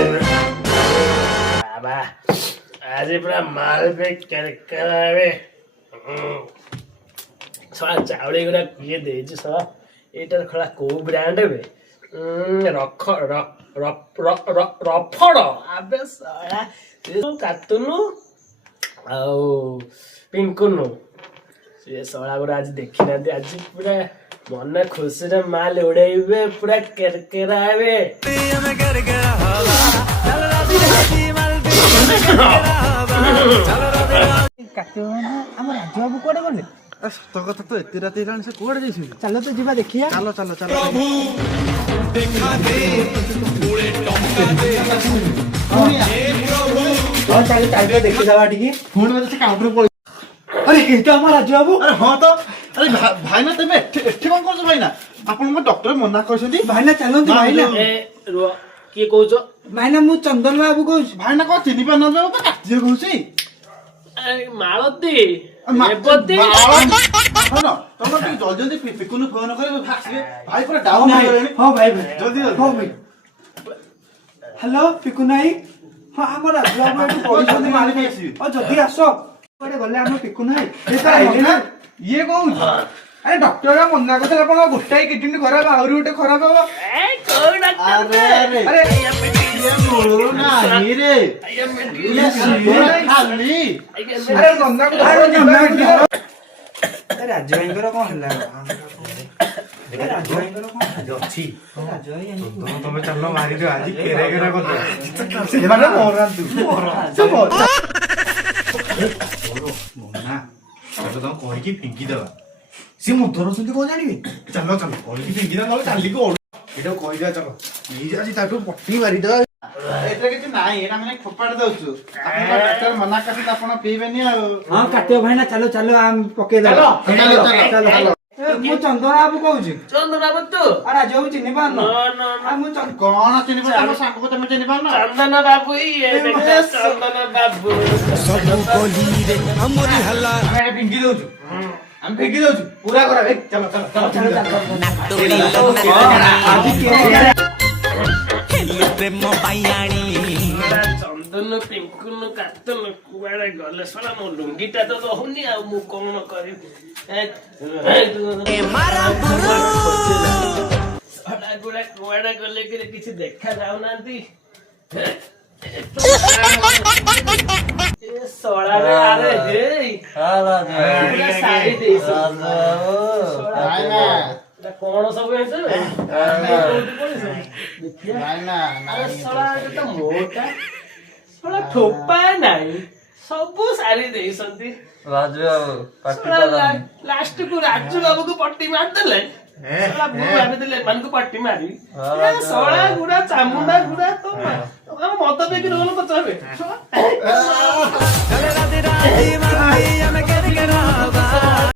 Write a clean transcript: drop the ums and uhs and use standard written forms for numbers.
बाबा आज पूरा माल पे करकरावे सला चावड़ी गुरा किए देछि सला एटार खला को ब्रांड बे रख रफड़ आबे सला कातुनु आउ पिंकुनु से सला गुरा आज देखि ना दे आज पूरा मन खुशी रे माल उड़ेबे पूरा करकरावे राजबाबू कुआडे गले सत कथा तो एते राति हेलानी से कुआडे जाइछिन चलो तो जीवा देखिया चलो चलो चलो चल देखी जावा टिके फोन में से काउंटर पड़ अरे केटा हमर राजबाबू अरे हां तो अरे भाईना तमे एठे कोन करछ भाईना आपन को डॉक्टर मना करछथि भाईना चलो भाईना ए रुआ के कहउछ भाईना मु चंदन बाबू कहू भाईना को चिनी पान न जाऊ तो काटिए कहउछि ए मालती एबती हां तम टिक जल्दी जल्दी पिकुनु फोन करे भासिबे भाई पूरा डाउन हो गेलेनी हां भाई जल्दी हां भाई हेलो पिकु नाई हां हमर राजबाबू एटु पॉलिसी मारी के आसी ओ जल्दी आसो कुआडे गले हम पिकु नाई ए त आइले ना ये कहू अरे डॉक्टर का मना करते आपण गोटाई किडनी खराब आउरी गोटे खराब हो ए कोडा अरे अरे अरे ये मोरो ना रे ये खाली अरे गंगा को राजभाईଙ୍କର କଣ ହେଲା ରାଜଭାईଙ୍କର କଣ ଅଛି ରାଜଭାଇ ତମେ ଚାଲ ମାରି ଦିଅ ଆଜି କେରେ କେରେ କଥା ସେମାନେ ମରାନ୍ତୁ ନା ଚାଲ ତମ କହିକି ଫିଙ୍କି ଦେବା ସିଏ ମୁଁ ଧରୁଛନ୍ତି କଣ ଜାଣିବି ଚାଲ ଚାଲ କହିକି ଫିଙ୍କି ଦେବା ନହେଲେ ଚାଲିକି ଓଡ ଏଇଟା କହିଦେବା ଚାଲ ନେଇଯାଉଛି ତାଠୁ ପଟି ମାରିଦେବା ଏଥିରେ କିଛି ନାହିଁ ଏଇଟା ମାନେ ଫୋପାଡ଼ି ଦଉଛୁ ଡାକ୍ତର ମନା କରିଛନ୍ତି ଆପଣ ପିଇବେନି ଆଉ ହଁ କାଟିବ ଭାଇନା ଚାଲ ଚାଲ ଆମ ପକେଇ ଦବା ଚାଲ ମୁଁ ଚନ୍ଦନ ବାବୁ କହୁଛି ଚନ୍ଦନ ବାବୁ ତୁ ଆଉ ରାଜବାବୁ ଚିହ୍ନି ପାରୁନ ମୁଁ କଣ ଚିହ୍ନି ପାରୁନ ଆମ ସାଙ୍ଗକୁ ତମେ ଚିହ୍ନି ପାରୁନ ଚନ୍ଦନ ବାବୁ ଇଏ ଦେଖ ଚନ୍ଦନ ବାବୁ ସବୁ ଗଲିରେ ଆମରି ହଲା ଆମେ ଫିଙ୍ଗି ଦଉଛୁ ଆମେ ଫିଙ୍ଗି ଦଉଛୁ ପୁରା କରା ଭାଇ ଚାଲ ଚାଲ ଚାଲ ପ୍ରେମ ବାଇଆଣି ଚନ୍ଦନ ପିଙ୍କୁନ କାତନ କୁଆଡେ ଗଲେ ଶଳା ମୋ ଲୁଙ୍ଗିଟା ତ ରହୁନି ଆଉ ମୁଁ କଣ କରିବି ଶଳା ଗୁଡା କୁଆଡେ ଗଲେ କି କିଛି ଦେଖା ଯାଉନାହାନ୍ତି ଶଳାରେ ଆରେ ହେଇ ଶାଢୀ ଦେଇଛି କଣ ସବୁ ଠୋପା ନାହିଁ ସବୁ ସାରି ଦେଇଛନ୍ତି ଲାଷ୍ଟ କୁ ରାଜୁ ବାବୁକୁ ପଟି ମାରିଦେଲେ ଭାବିଥିଲେ ଏମାନଙ୍କୁ ପଟି ମାରି ଶଳା ଗୁଡା ଚାମୁଣ୍ଡା ଗୁଡା ତ ମଦ ଦେଇକି ରୋଲ ପଚାରେ